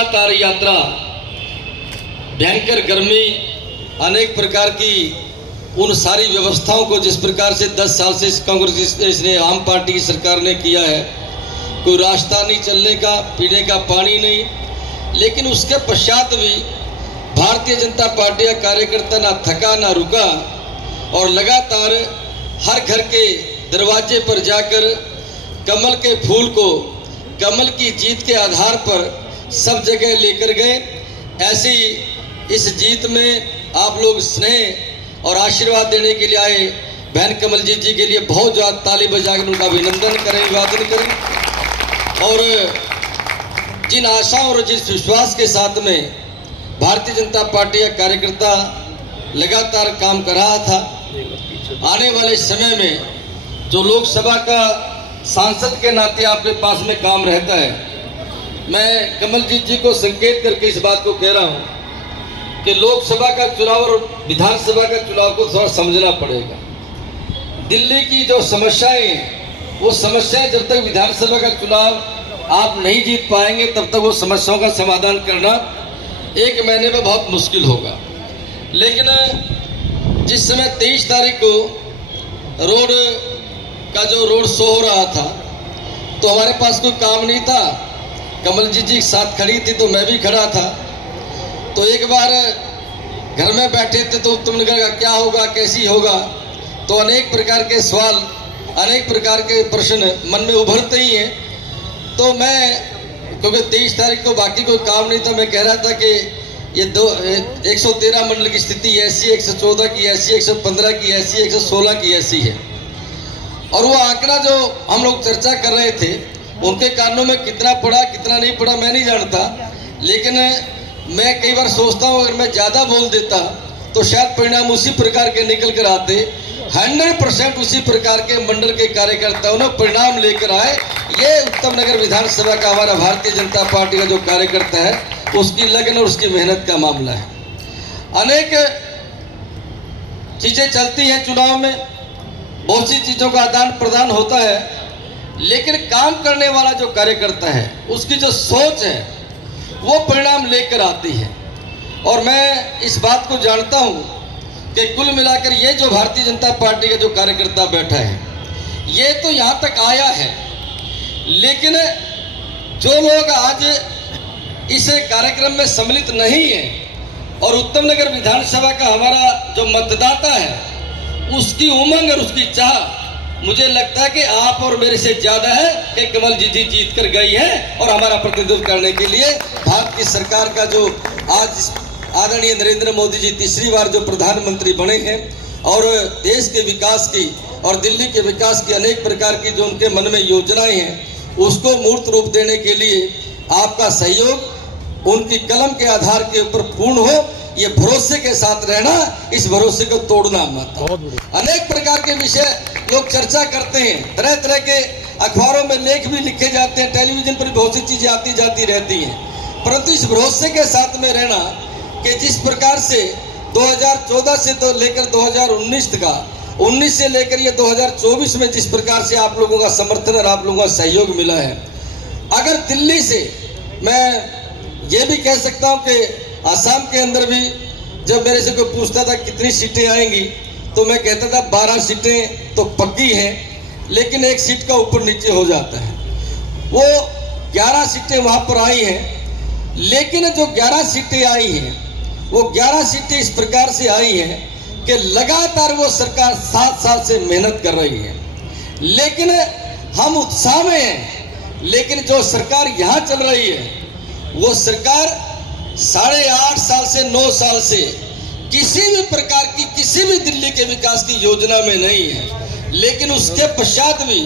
लगातार यात्रा, भयंकर गर्मी, अनेक प्रकार की उन सारी व्यवस्थाओं को जिस प्रकार से 10 साल से कांग्रेस ने आम पार्टी की सरकार ने किया है, कोई रास्ता नहीं चलने का, पीने का पानी नहीं, लेकिन उसके पश्चात भी भारतीय जनता पार्टी का कार्यकर्ता ना थका ना रुका और लगातार हर घर के दरवाजे पर जाकर कमल के फूल को कमल की जीत के आधार पर सब जगह लेकर गए। ऐसी इस जीत में आप लोग स्नेह और आशीर्वाद देने के लिए आए। बहन कमलजीत जी के लिए बहुत ज़्यादा ताली बजाकर उनका अभिनंदन करें, अभिवादन करें। और जिन आशाओं और जिस विश्वास के साथ में भारतीय जनता पार्टी का कार्यकर्ता लगातार काम कर रहा था, आने वाले समय में जो लोकसभा का सांसद के नाते आपके पास में काम रहता है, मैं कमलजीत जी को संकेत करके इस बात को कह रहा हूं कि लोकसभा का चुनाव और विधानसभा का चुनाव को थोड़ा समझना पड़ेगा। दिल्ली की जो समस्याएं हैं, वो समस्याएं जब तक विधानसभा का चुनाव आप नहीं जीत पाएंगे तब तक वो समस्याओं का समाधान करना 1 महीने में बहुत मुश्किल होगा। लेकिन जिस समय 23 तारीख को रोड शो हो रहा था तो हमारे पास कोई काम नहीं था, कमलजीत जी साथ खड़ी थी तो मैं भी खड़ा था। तो एक बार घर में बैठे थे तो उत्तम नगर का क्या होगा, कैसी होगा, तो अनेक प्रकार के सवाल, अनेक प्रकार के प्रश्न मन में उभरते ही हैं। तो मैं, क्योंकि 23 तारीख को बाकी कोई काम नहीं था, मैं कह रहा था कि ये 113 मंडल की स्थिति ऐसी, 114 की ऐसी, 115 की ऐसी, 116 की ऐसी है। और वो आंकड़ा जो हम लोग चर्चा कर रहे थे, उनके कानों में कितना पड़ा कितना नहीं पड़ा मैं नहीं जानता, लेकिन मैं कई बार सोचता हूँ अगर मैं ज़्यादा बोल देता तो शायद परिणाम उसी प्रकार के निकल कर आते। 100% उसी प्रकार के मंडल के कार्यकर्ताओं ने परिणाम लेकर आए। ये उत्तम नगर विधानसभा का हमारा भारतीय जनता पार्टी का जो कार्यकर्ता है, उसकी लगन और उसकी मेहनत का मामला है। अनेक चीज़ें चलती हैं चुनाव में, बहुत सी चीज़ों का आदान प्रदान होता है, लेकिन काम करने वाला जो कार्यकर्ता है उसकी जो सोच है वो परिणाम लेकर आती है। और मैं इस बात को जानता हूँ कि कुल मिलाकर ये जो भारतीय जनता पार्टी का जो कार्यकर्ता बैठा है, ये तो यहाँ तक आया है, लेकिन जो लोग आज इस कार्यक्रम में सम्मिलित नहीं है और उत्तम नगर विधानसभा का हमारा जो मतदाता है, उसकी उमंग और उसकी चाह मुझे लगता है कि आप और मेरे से ज्यादा है कि कमलजीत जी जीत कर गई है और हमारा प्रतिनिधित्व करने के लिए भारत की सरकार का जो आज आदरणीय नरेंद्र मोदी जी तीसरी बार जो प्रधानमंत्री बने हैं और देश के विकास की और दिल्ली के विकास की अनेक प्रकार की जो उनके मन में योजनाएं हैं, उसको मूर्त रूप देने के लिए आपका सहयोग उनकी कलम के आधार के ऊपर पूर्ण हो, ये भरोसे के साथ रहना, इस भरोसे को तोड़ना मत। अनेक प्रकार के विषय लोग चर्चा करते हैं, तरह तरह के अखबारों में लेख भी लिखे जाते हैं, टेलीविजन पर बहुत सी चीजें आती जाती रहती हैं, परंतु इस भरोसे के साथ में रहना कि जिस प्रकार से 2014 से तो लेकर 2019 का, 19 से लेकर ये 2024 में जिस प्रकार से आप लोगों का समर्थन और आप लोगों का सहयोग मिला है, अगर दिल्ली से मैं ये भी कह सकता हूँ कि आसाम के अंदर भी जब मेरे से कोई पूछता था कितनी सीटें आएंगी, तो मैं कहता था 12 सीटें तो पक्की हैं, लेकिन एक सीट का ऊपर नीचे हो जाता है। वो 11 सीटें वहाँ पर आई हैं, लेकिन जो 11 सीटें आई हैं वो 11 सीटें इस प्रकार से आई हैं कि लगातार वो सरकार 7 साल से मेहनत कर रही है, लेकिन हम उत्साह में हैं। लेकिन जो सरकार यहाँ चल रही है वो सरकार 8.5 साल से 9 साल से किसी भी प्रकार की किसी भी दिल्ली के विकास की योजना में नहीं है, लेकिन उसके पश्चात भी